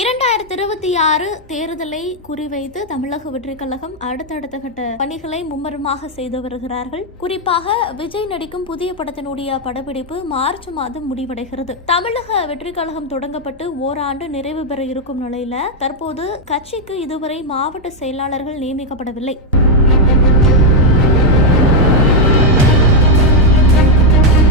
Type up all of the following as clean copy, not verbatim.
2026 தேர்தலை குறிவைத்து தமிழக வெற்றிக் கழகம் அடுத்தடுத்த கட்ட பணிகளை மும்மரமாக செய்து வருகிறார்கள். குறிப்பாக விஜய் நடிக்கும் புதிய படத்தினுடைய படப்பிடிப்பு மார்ச் மாதம் முடிவடைகிறது. தமிழக வெற்றிக் கழகம் தொடங்கப்பட்டு ஓராண்டு நிறைவு பெற இருக்கும் நிலையில தற்போது கட்சிக்கு இதுவரை மாவட்ட செயலாளர்கள் நியமிக்கப்படவில்லை.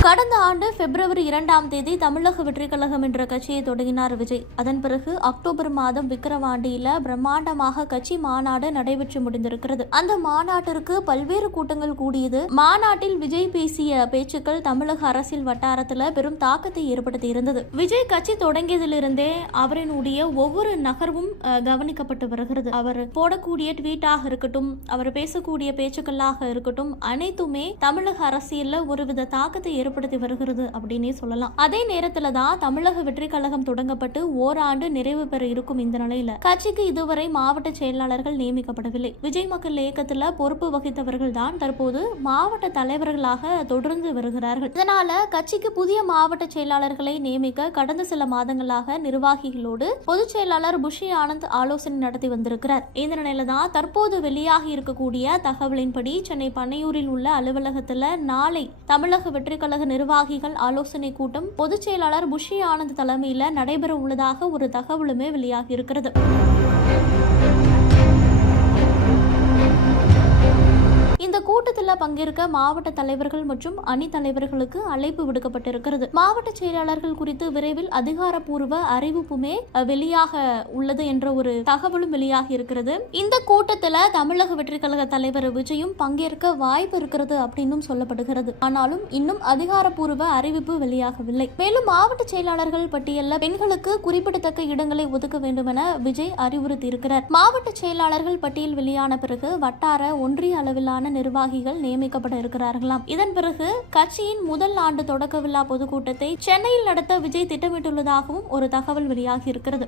கடந்த ஆண்டு பிப்ரவரி 2ஆம் தேதி தமிழக வெற்றிக் கழகம் என்ற கட்சியை தொடங்கினார் விஜய். அதன் பிறகு அக்டோபர் மாதம் விக்கிரவாண்டியில பிரம்மாண்டமாக கட்சி மாநாடு நடைபெற்று முடிந்திருக்கிறது. அந்த மாநாட்டிற்கு பல்வேறு கூட்டங்கள் கூடியது. மாநாட்டில் விஜய் பேசிய பேச்சுக்கள் தமிழக அரசியல் வட்டாரத்தில் பெரும் தாக்கத்தை ஏற்படுத்தி இருந்தது. விஜய் கட்சி தொடங்கியதிலிருந்தே அவரினுடைய ஒவ்வொரு நகர்வும் கவனிக்கப்பட்டு வருகிறது. அவர் போடக்கூடிய ட்வீட்டாக இருக்கட்டும், அவர் பேசக்கூடிய பேச்சுக்களாக இருக்கட்டும், அனைத்துமே தமிழக அரசியல்ல ஒருவித தாக்கத்தை ஏற்படுத்தி வருகிறது அப்படின்னே சொல்லலாம். அதே நேரத்துல தான் தமிழக வெற்றிக் கழகம் தொடங்கப்பட்டு ஓராண்டு நிறைவு பெற இருக்கும் இந்த நிலையில கட்சிக்கு இதுவரை மாவட்ட செயலாளர்கள் நியமிக்கப்படவில்லை. விஜய் மக்கள் இயக்கத்துல பொறுப்பு வகித்தவர்கள் தான் தற்போது மாவட்ட தலைவர்களாக தொடர்ந்து வருகிறார்கள். இதனால கட்சிக்கு புதிய மாவட்ட செயலாளர்களை நியமிக்க கடந்த சில மாதங்களாக நிர்வாகிகளோடு பொதுச் செயலாளர் புஷி ஆனந்த் ஆலோசனை நடத்தி வந்திருக்கிறார். இந்த நிலையில தான் தற்போது வெளியாகி இருக்கக்கூடிய தகவலின்படி சென்னை பண்ணையூரில் உள்ள அலுவலகத்துல நாளை தமிழக வெற்றிக் கழக நிர்வாகிகள் ஆலோசனை கூட்டம் பொதுச் செயலாளர் புஷி ஆனந்த் தலைமையில் நடைபெற உள்ளதாக ஒரு தகவலுமே வெளியாகி இருக்கிறது. இந்த கூட்டத்தில் பங்கேற்க மாவட்ட தலைவர்கள் மற்றும் அணி தலைவர்களுக்கு அழைப்பு விடுக்கப்பட்டிருக்கிறது. மாவட்ட செயலாளர்கள் குறித்து விரைவில் அதிகாரப்பூர்வ அறிவிப்புமே வெளியாக உள்ளது என்ற ஒரு தகவலும் வெளியாகி இருக்கிறது. இந்த கூட்டத்தில் தமிழக வெற்றிக் கழக தலைவர் விஜயும் பங்கேற்க வாய்ப்பு இருக்கிறது அப்படின்னும் சொல்லப்படுகிறது. ஆனாலும் இன்னும் அதிகாரப்பூர்வ அறிவிப்பு வெளியாகவில்லை. மேலும் மாவட்ட செயலாளர்கள் பட்டியலில் பெண்களுக்கு குறிப்பிடத்தக்க இடங்களை ஒதுக்க வேண்டும் என விஜய் அறிவுறுத்தி இருக்கிறார். மாவட்ட செயலாளர்கள் பட்டியல் வெளியான பிறகு வட்டார ஒன்றிய அளவிலான நிர்வாகிகள் நியமிக்கப்பட இருக்கிறார்களாம். இதன் பிறகு கட்சியின் முதல் ஆண்டு தொடக்க விழா பொதுக்கூட்டத்தை சென்னையில் நடத்த விஜய் திட்டமிட்டுள்ளதாகவும் ஒரு தகவல் வெளியாகி இருக்கிறது.